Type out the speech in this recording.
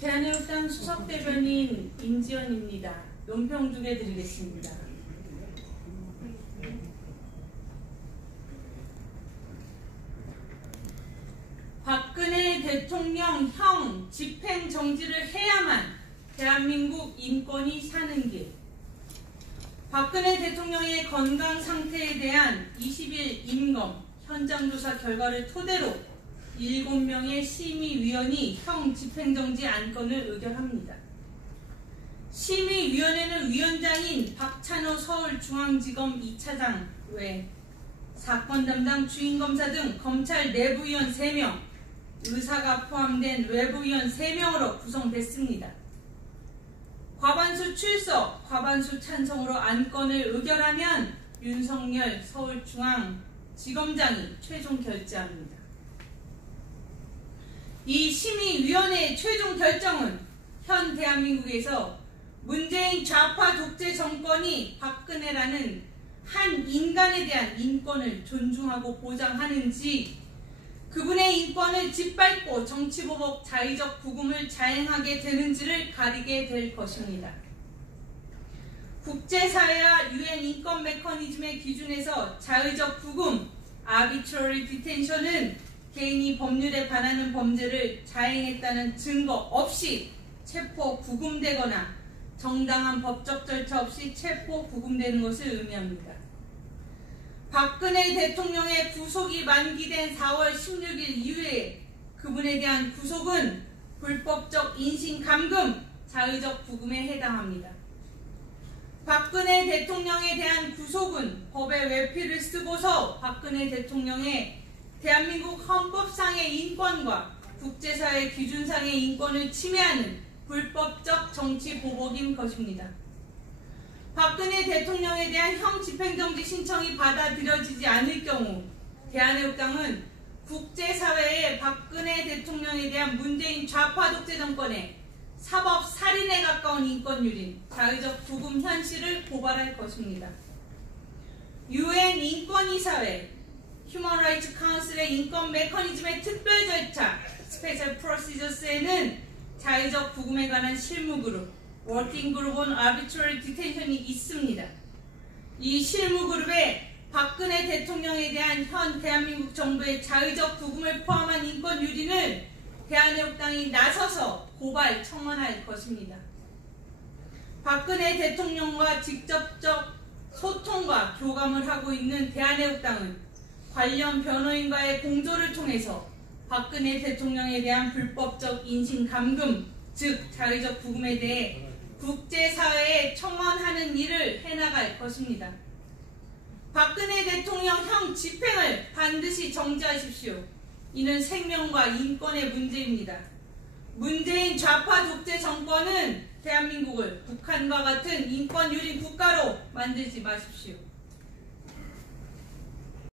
대한애국당 수석대변인 임지연입니다. 논평 2개 드리겠습니다. 박근혜 대통령 집행정지를 해야만 대한민국 인권이 사는 길. 박근혜 대통령의 건강 상태에 대한 20일 임검 현장조사 결과를 토대로 7명의 심의위원이 형 집행정지 안건을 의결합니다. 심의위원회는 위원장인 박찬호 서울중앙지검 2차장 외 사건 담당 주임검사 등 검찰 내부위원 3명, 의사가 포함된 외부위원 3명으로 구성됐습니다. 과반수 출석, 과반수 찬성으로 안건을 의결하면 윤석열 서울중앙지검장이 최종 결재합니다. 이 심의위원회의 최종 결정은 현 대한민국에서 문재인 좌파 독재 정권이 박근혜라는 한 인간에 대한 인권을 존중하고 보장하는지, 그분의 인권을 짓밟고 정치보복 자의적 구금을 자행하게 되는지를 가리게 될 것입니다. 국제사회와 유엔 인권 메커니즘의 기준에서 자의적 구금, arbitrary detention은 개인이 법률에 반하는 범죄를 자행했다는 증거 없이 체포 구금되거나 정당한 법적 절차 없이 체포 구금되는 것을 의미합니다. 박근혜 대통령의 구속이 만기된 4월 16일 이후에 그분에 대한 구속은 불법적 인신감금, 자의적 구금에 해당합니다. 박근혜 대통령에 대한 구속은 법의 외피를 쓰고서 박근혜 대통령의 대한민국 헌법상의 인권과 국제사회 기준상의 인권을 침해하는 불법적 정치 보복인 것입니다. 박근혜 대통령에 대한 형 집행정지 신청이 받아들여지지 않을 경우 대한애국당은 국제사회에 박근혜 대통령에 대한 문재인 좌파 독재 정권의 사법살인에 가까운 인권유린, 자의적 구금 현실을 고발할 것입니다. 유엔 인권이사회, 휴먼 라이츠 카운슬의 인권 메커니즘의 특별 절차, 스페셜 프로시저스에는 자의적 구금에 관한 실무그룹, 워킹 그룹 on arbitrary detention이 있습니다. 이 실무그룹에 박근혜 대통령에 대한 현 대한민국 정부의 자의적 구금을 포함한 인권 유린을 대한애국당이 나서서 고발 청원할 것입니다. 박근혜 대통령과 직접적 소통과 교감을 하고 있는 대한애국당은 관련 변호인과의 공조를 통해서 박근혜 대통령에 대한 불법적 인신감금, 즉 자의적 구금에 대해 국제사회에 청원하는 일을 해나갈 것입니다. 박근혜 대통령형 집행을 반드시 정지하십시오. 이는 생명과 인권의 문제입니다. 문재인 좌파 독재 정권은 대한민국을 북한과 같은 인권유린 국가로 만들지 마십시오.